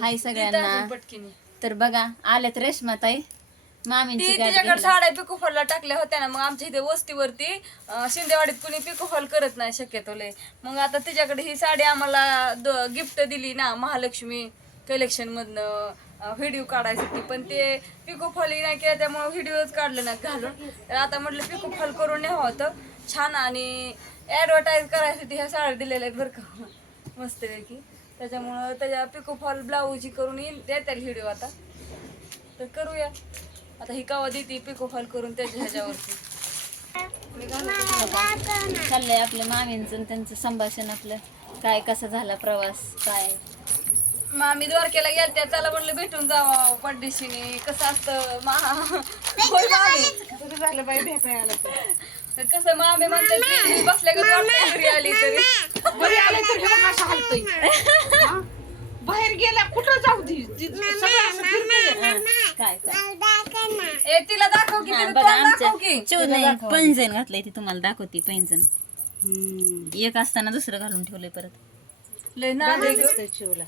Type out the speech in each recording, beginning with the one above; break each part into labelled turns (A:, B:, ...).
A: हाय सगळ्यांना.
B: पटकिनी.
A: तर बघा आल्यात रेशमाताई मामींची
B: ती
A: गाठ
B: तिच्याकडे. साड्या पिकोफॉलला टाकल्या होत्या ना मग आमच्या इथे वस्तीवरती अं, शिंदेवाडीत कुणी पिकोफॉल करत नाही शक्यतो लय. मग आता तिच्याकडे ही साडी आम्हाला गिफ्ट दिली ना महालक्ष्मी कलेक्शन मधनं व्हिडिओ काढायसाठी. पण ते पिकोफॉल नाही केलं त्यामुळे व्हिडिओच काढले ना घालून. तर आता म्हटलं पिकोफॉल करून न्यावं होतं. छान आणि ऍडव्हर्टाईज करायसाठी ह्या साड्या दिलेल्या आहेत बरं का. मस्तपैकी त्याच्यामुळं त्याच्या पिकोफॉल ब्लाऊज करून येईल देतील व्हिडिओ आता. तर करूया. आता ही कावा देते पिकोफॉल करून त्याच्या ह्याच्यावरती.
A: चाललंय आपल्या मामींचं आणि त्यांचं संभाषण आपलं. काय कसं झाला प्रवास? काय?
B: आम्ही द्वारकेला गेलत्या त्याला म्हणलं भेटून जावं पड्डिशीने कसं असतं मा होय मामी.
C: झालं बाई भेटायला.
B: तर कसं मामी म्हणतात बसल्या घरी आली तरी?
C: बरी आले तर हे बघ असं हलतंय. हा? बाहेर गेला कुठं जाऊ दे? ती सगळं असं फिरतंय.
A: काय काय?
B: ए तिला दाखव की
A: हा,
B: तिला
A: बघा
B: तोंड दाखव की.
A: आमच्या चिवने पैंजण घातलंय ती तुम्हाला दाखवते पैंजण. एक असताना दुसरं घालून ठेवलंय परत.
B: लय नाद आहे गं.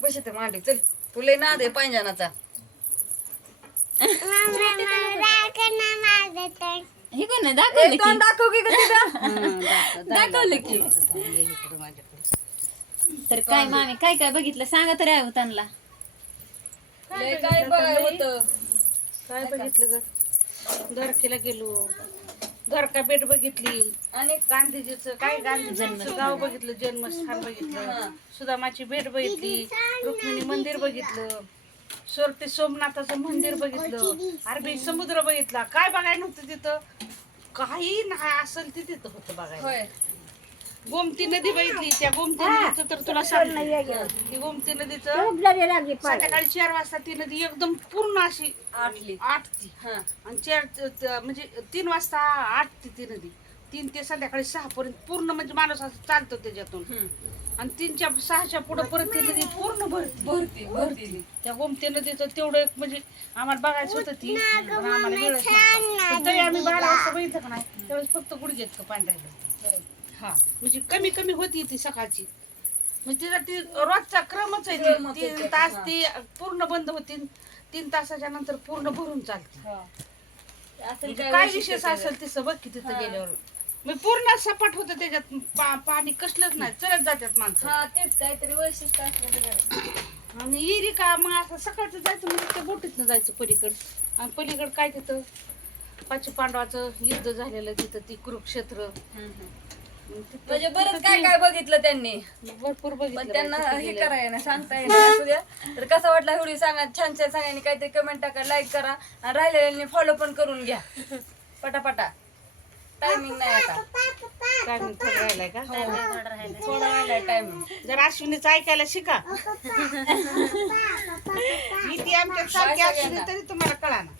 B: बस ते मांडी चल. तू लय नाद आहे पांजानाचा
A: हे कोण दाखवलं की.
B: दाखव की
A: दाखवलं की. तर काय मामी काय काय बघितलं? सांगा तरी आहे हो त्यांना.
B: काय बघाय होतं?
C: काय बघितलं ग? द्वारकेला गेलो. द्वारका बेट बघितली.
B: आणि
C: गांधीजीचं काय गांधीजीचं गाव बघितलं जन्मस्थान बघितलं. सुदामाची भेट बघितली. रुक्मिणी मंदिर बघितलं. सोरटे सोमनाथाचं मंदिर बघितलं. अरबी समुद्र बघितला. काय बघायला नव्हतं तिथं? काही नाही असेल ते तिथं होतं बघायला.
B: होय.
C: गोमती नदी बघितली. त्या गोमती नदीचं तर तुला सांगते. ती गोमती नदीचं संध्याकाळी चार वाजता ती नदी एकदम पूर्ण अशी
B: आठली
C: आटती.
B: हा.
C: आणि चार त- त- म्हणजे तीन वाजता आटती ती नदी. तीन ते संध्याकाळी सहा पर्यंत पूर्ण म्हणजे माणूस असं चालतो त्याच्यातून. आणि तीनच्या सहाच्या पुढे परत ती नदी पूर्ण भरती.
B: भरती भरती.
C: त्या गोमती नदीचं तेवढं एक म्हणजे आम्हाला बघायचं होतं ती. पण आम्हाला वेळच नव्हता. पण तरी आम्ही बारा वाजता बघितलं का नाही? त्यावेळेस फक्त गुडघेत का पांढऱ्या हा म्हणजे कमी कमी होती ती सकाळची. म्हणजे तिला ती रोजचा क्रमच आहे ती. तीन तास
B: हा.
C: ती पूर्ण बंद होती. तीन तासाच्या नंतर पूर्ण भरून चालते.
B: हा. असेल
C: म्हणजे
B: काय
C: विशेष? असेल तिथं बघ की तिथं
B: हा.
C: गेल्यावर. मी पूर्ण सपाट होतं त्याच्यात पा- पाणी कसलंच नाही चलत जातात माणसं.
B: हा तेच काहीतरी वैशिष्ट्य असलं तर
C: आणि येरी का मग असं सकाळचं जायचं म्हणजे त्या बोटीतनं जायचं पलीकड. आणि पलीकड काय तिथं? पाच पांडवाचं युद्ध झालेलं तिथं ती कुरुक्षेत्र. तिथं-
B: म्हणजे बरंच काय काय बघितलं त्यांनी.
C: भरपूर बघितलं बाई
B: त्यांना
C: तिथं
B: हे
C: गेल्यावर.
B: करायला नाही सांगता येणार असू द्या. तर कसा वाटला व्हिडिओ सांगा छान छान सांगायनी काहीतरी कमेंट टाका लाईक करा आणि राहिलेल्यांनी फॉलो पण करून घ्या. पटापटा. टायमिंग नाही आता.
C: काय म्हणतो राहिलाय का?
B: थोडा राहिलाय. टायमिंग
C: जर अश्विनीचं ऐकायला शिका. मी ती आमच्या सारखी अश्विनी. तरी तुम्हाला कळा ना